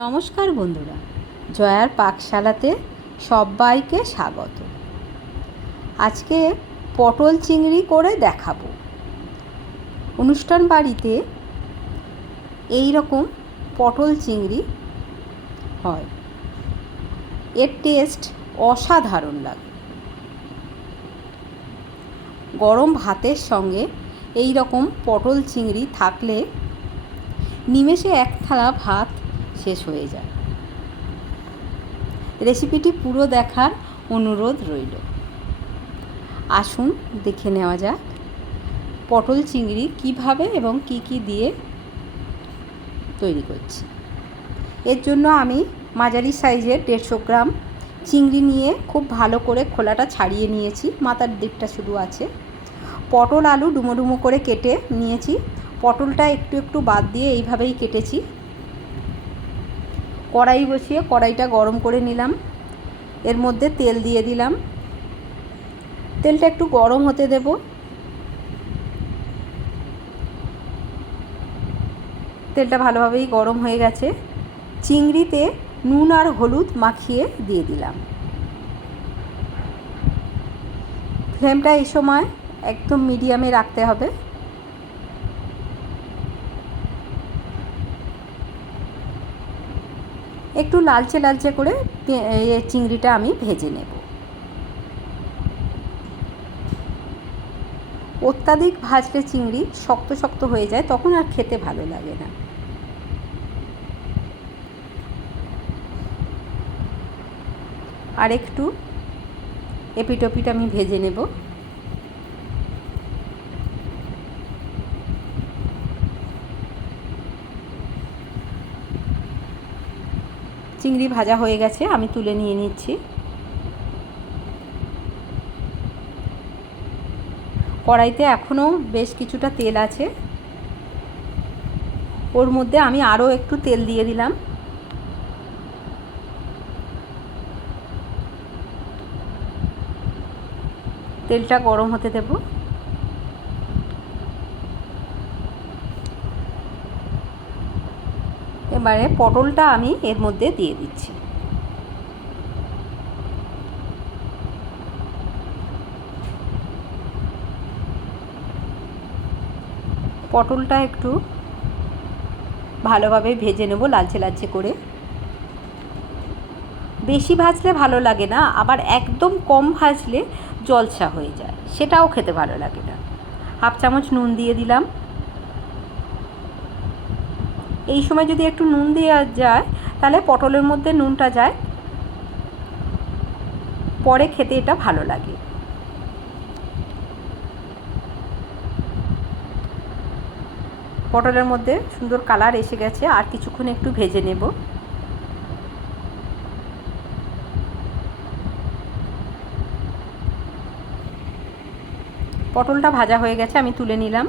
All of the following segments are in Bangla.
নমস্কার বন্ধুরা, জয়ার পাকশালাতে সবাইকে স্বাগত। আজকে পটল চিংড়ি করে দেখাবো। অনুষ্ঠান বাড়িতে এই রকম পটল চিংড়ি হয়, এর টেস্ট অসাধারণ লাগে। গরম ভাতের সঙ্গে এই রকম পটল চিংড়ি থাকলে নিমেষে এক থালা ভাত শেষ হয়ে যায়। রেসিপিটি পুরো দেখার অনুরোধ রইল। আসুন দেখে নেওয়া যাক পটল চিংড়ি কিভাবে এবং কি কি দিয়ে তৈরি করছি। এর জন্য আমি মাঝারি সাইজের 150 গ্রাম চিংড়ি নিয়ে খুব ভালো করে খোলাটা ছাড়িয়ে নিয়েছি, মাথার দিকটা শুধু আছে। পটল আলু ডুমো ডুমো করে কেটে নিয়েছি। পটলটা একটু একটু বাদ দিয়ে এইভাবেই কেটেছি। কড়াই বসিয়ে কড়াইটা গরম করে নিলাম, এর মধ্যে তেল দিয়ে দিলাম। তেলটা একটু গরম হতে দেব। তেলটা ভালোভাবেই গরম হয়ে গেছে। চিংড়িতে নুন আর হলুদ মাখিয়ে দিয়ে দিলাম। ফ্লেমটা এই সময় একদম মিডিয়ামে রাখতে হবে। একটু লালচে লালচে করে চিংড়িটা আমি ভেজে নেব। অত্যাধিক ভাজলে চিংড়ি শক্ত শক্ত হয়ে যায়, তখন আর খেতে ভালো লাগে না। আর একটু এপিট ওপিট আমি ভেজে নেব। চিংড়ি ভাজা হয়ে গেছে, আমি তুলে নিয়ে নিচ্ছি। কড়াইতে এখনও বেশ কিছুটা তেল আছে, ওর মধ্যে আমি আরও একটু তেল দিয়ে দিলাম। তেলটা গরম হতে দেব। এবারে পটলটা আমি এর মধ্যে দিয়ে দিচ্ছি। পটলটা একটু ভালোভাবে ভেজে নেব, লালচে লালচে করে। বেশি ভাজলে ভালো লাগে না, আবার একদম কম ভাজলে জলসা হয়ে যায়, সেটাও খেতে ভালো লাগে না। হাফ চামচ নুন দিয়ে দিলাম। এই সময় যদি একটু নুন দেওয়া যায় তাহলে পটলের মধ্যে নুনটা যায়, পরে খেতে এটা ভালো লাগে। পটলের মধ্যে সুন্দর কালার এসে গেছে, আর কিছুক্ষণ একটু ভেজে নেব। পটলটা ভাজা হয়ে গেছে, আমি তুলে নিলাম।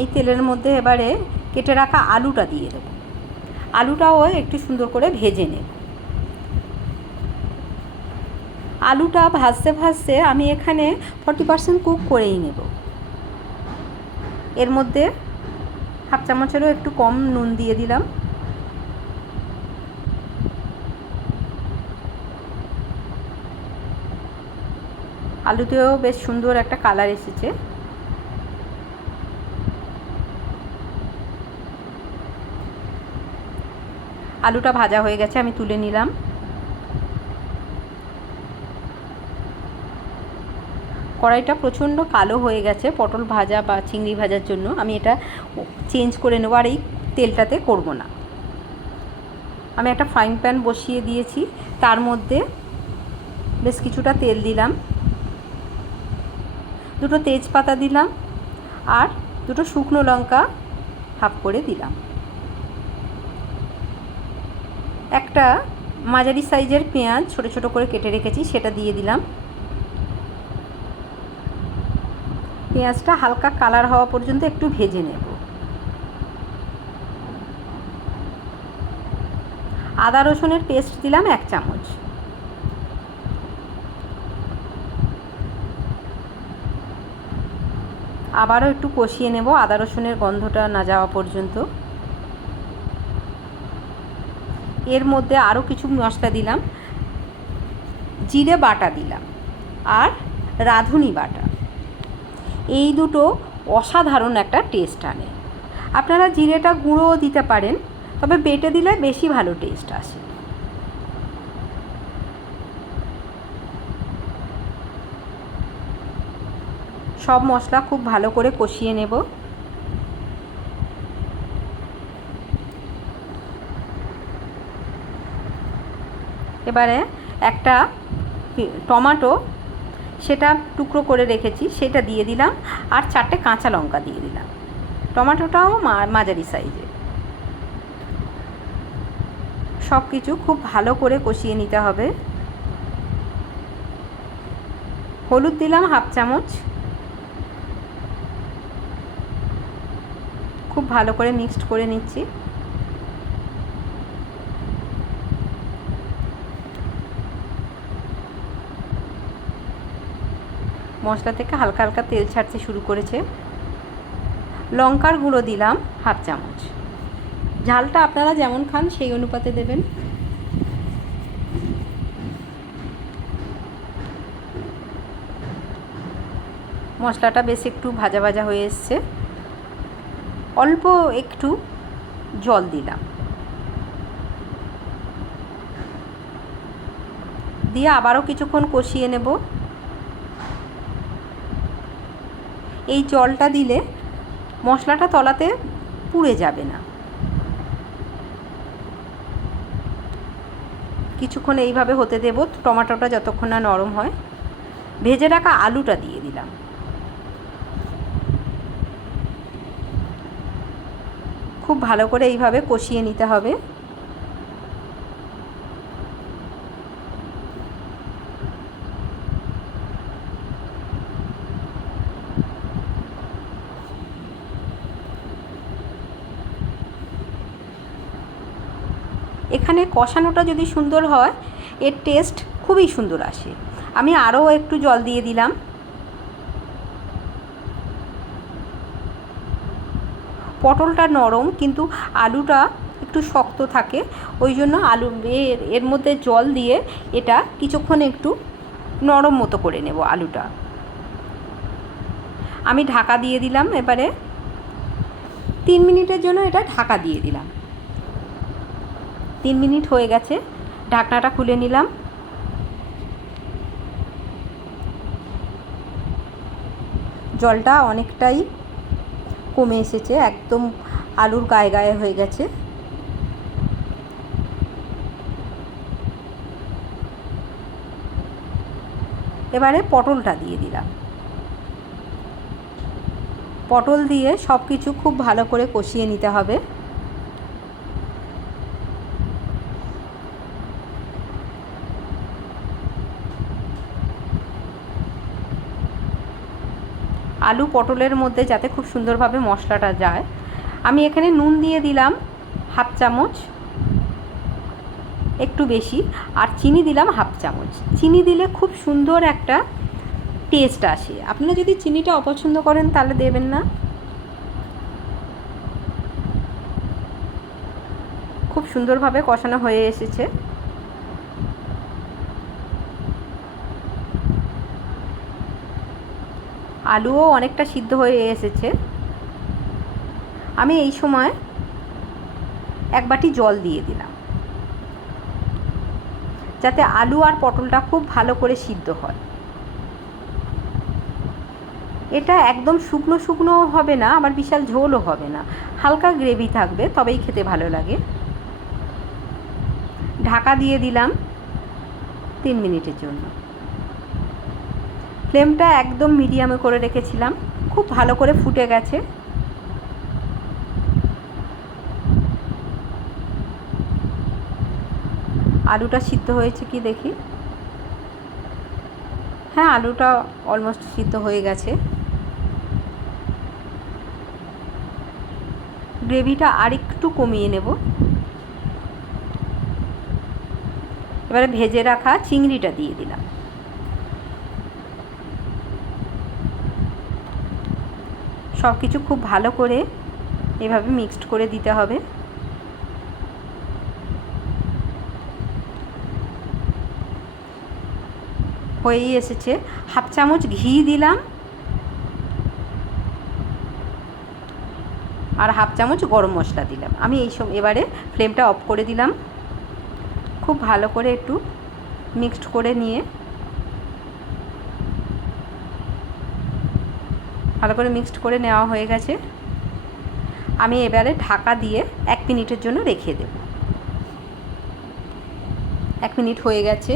এই তেলের মধ্যে এবারে কেটে রাখা আলুটা দিয়ে দেব। আলুটাও একটু সুন্দর করে ভেজে নেব। আলুটা ভাজতে ভাজতে আমি এখানে 40% কুক করেই নেব। এর মধ্যে হাফ চামচেরও একটু কম নুন দিয়ে দিলাম। আলুতেও বেশ সুন্দর একটা কালার এসেছে। আলুটা ভাজা হয়ে গেছে, আমি তুলে নিলাম। কড়াইটা প্রচণ্ড কালো হয়ে গেছে পটল ভাজা বা চিংড়ি ভাজার জন্য, আমি এটা চেঞ্জ করে নেব, আর এই তেলটাতে করব না। আমি একটা ফ্রাইং প্যান বসিয়ে দিয়েছি, তার মধ্যে বেশ কিছুটা তেল দিলাম, দুটো তেজপাতা দিলাম, আর দুটো শুকনো লঙ্কা হাফ করে দিলাম। একটা মাঝারি সাইজের পেঁয়াজ ছোট ছোট করে কেটে রেখেছি, সেটা দিয়ে দিলাম। পেঁয়াজটা হালকা কালার হওয়া পর্যন্ত একটু ভেজে নেব। আদা রসুনের পেস্ট দিলাম 1 চামচ। আবারও একটু কষিয়ে নেব আদা রসুনের গন্ধটা না যাওয়া পর্যন্ত। এর মধ্যে আরও কিছু মশলা দিলাম, জিরে বাটা দিলাম আর রাঁধুনি বাটা। এই দুটো অসাধারণ একটা টেস্ট আনে। আপনারা জিরেটা গুঁড়োও দিতে পারেন, তবে বেটে দিলে বেশি ভালো টেস্ট আসে। সব মশলা খুব ভালো করে কষিয়ে নেব। এবারে একটা টমেটো, সেটা টুকরো করে রেখেছি, সেটা দিয়ে দিলাম আর 4টে কাঁচা লঙ্কা দিয়ে দিলাম। টমেটোটাও মাঝারি সাইজে। সব কিছু খুব ভালো করে কষিয়ে নিতে হবে। হলুদ দিলাম 1/2 চামচ। খুব ভালো করে মিক্সড করে নিচ্ছি। মশলা থেকে হালকা হালকা তেল ছাড়তে শুরু করেছে। লঙ্কার গুঁড়ো দিলাম 1/2 চামচ। ঝালটা আপনারা যেমন খান সেই অনুপাতে দেবেন। মশলাটা বেশ একটু ভাজা ভাজা হয়ে এসছে। অল্প একটু জল দিলাম, দিয়ে আবারও কিছুক্ষণ কষিয়ে নেব। এই জলটা দিলে মশলাটা তলাতে পুড়ে যাবে না। কিছুক্ষণ এইভাবে হতে দেব, টমেটোটা যতক্ষণ না নরম হয়। ভেজে রাখা আলুটা দিয়ে দিলাম। খুব ভালো করে এইভাবে কষিয়ে নিতে হবে। এখানে কষানোটা যদি সুন্দর হয়, এর টেস্ট খুবই সুন্দর আসে। আমি আরও একটু জল দিয়ে দিলাম। পটলটা নরম, কিন্তু আলুটা একটু শক্ত থাকে, ওই জন্য এর মধ্যে জল দিয়ে এটা কিছুক্ষণ একটু নরম মতো করে নেব আলুটা। আমি ঢাকা দিয়ে দিলাম। এবারে 3 মিনিটের জন্য এটা ঢাকা দিয়ে দিলাম। 3 মিনিট হয়ে গেছে, ঢাকনাটা খুলে নিলাম। জলটা অনেকটাই কমে এসেছে, একদম আলুর গায়ে গায়ে হয়ে গেছে। এবারে পটলটা দিয়ে দিলাম। পটল দিয়ে সব কিছু খুব ভালো করে কষিয়ে নিতে হবে। আলু পটলের মধ্যে যাতে খুব সুন্দরভাবে মশলাটা যায়, আমি এখানে নুন দিয়ে দিলাম 1/2 চামচ, একটু বেশি, আর চিনি দিলাম 1/2 চামচ। চিনি দিলে খুব সুন্দর একটা টেস্ট আসে। আপনারা যদি চিনিটা অপছন্দ করেন তাহলে দেবেন না। খুব সুন্দরভাবে কষানো হয়ে এসেছে। আলুও অনেকটা সিদ্ধ হয়ে এসেছে। আমি এই সময় 1 বাটি জল দিয়ে দিলাম, যাতে আলু আর পটলটা খুব ভালো করে সিদ্ধ হয়। এটা একদম শুকনো শুকনো হবে না, আবার বিশাল ঝোলও হবে না, হালকা গ্রেভি থাকবে, তবেই খেতে ভালো লাগে। ঢাকা দিয়ে দিলাম 3 মিনিটের জন্য। ফ্লেমটা একদম মিডিয়ামে করে রেখেছিলাম। খুব ভালো করে ফুটে গেছে। আলুটা সিদ্ধ হয়েছে কি দেখি। হ্যাঁ, আলুটা অলমোস্ট সিদ্ধ হয়ে গেছে। গ্রেভিটা আর একটু কমিয়ে নেব। এবারে ভেজে রাখা চিংড়িটা দিয়ে দিলাম। সব কিছু খুব ভালো করে এভাবে মিক্সড করে দিতে হবে। হয়েই এসেছে। হাফ চামচ ঘি দিলাম আর হাফ চামচ গরম মশলা দিলাম। আমি এবারে ফ্লেমটা অফ করে দিলাম। খুব ভালো করে একটু মিক্সড করে নিয়ে ভালো করে মিক্সড করে নেওয়া হয়ে গেছে। আমি এবারে ঢাকা দিয়ে 1 মিনিটের জন্য রেখে দেব। 1 মিনিট হয়ে গেছে।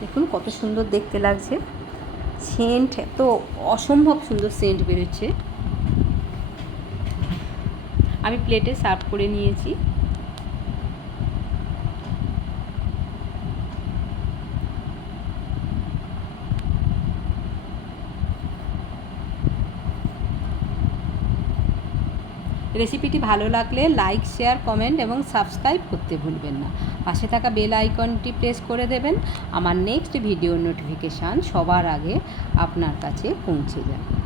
দেখুন কত সুন্দর দেখতে লাগছে। সেন্ট এত অসম্ভব সুন্দর সেন্ট বেরোচ্ছে। আমি প্লেটে সার্ভ করে নিয়েছি। রেসিপিটি ভালো লাগলে লাইক, শেয়ার, কমেন্ট এবং সাবস্ক্রাইব করতে ভুলবেন না। পাশে থাকা বেল আইকনটি প্রেস করে দেবেন। আমার নেক্সট ভিডিও নোটিফিকেশান সবার আগে আপনার কাছে পৌঁছে যাবে।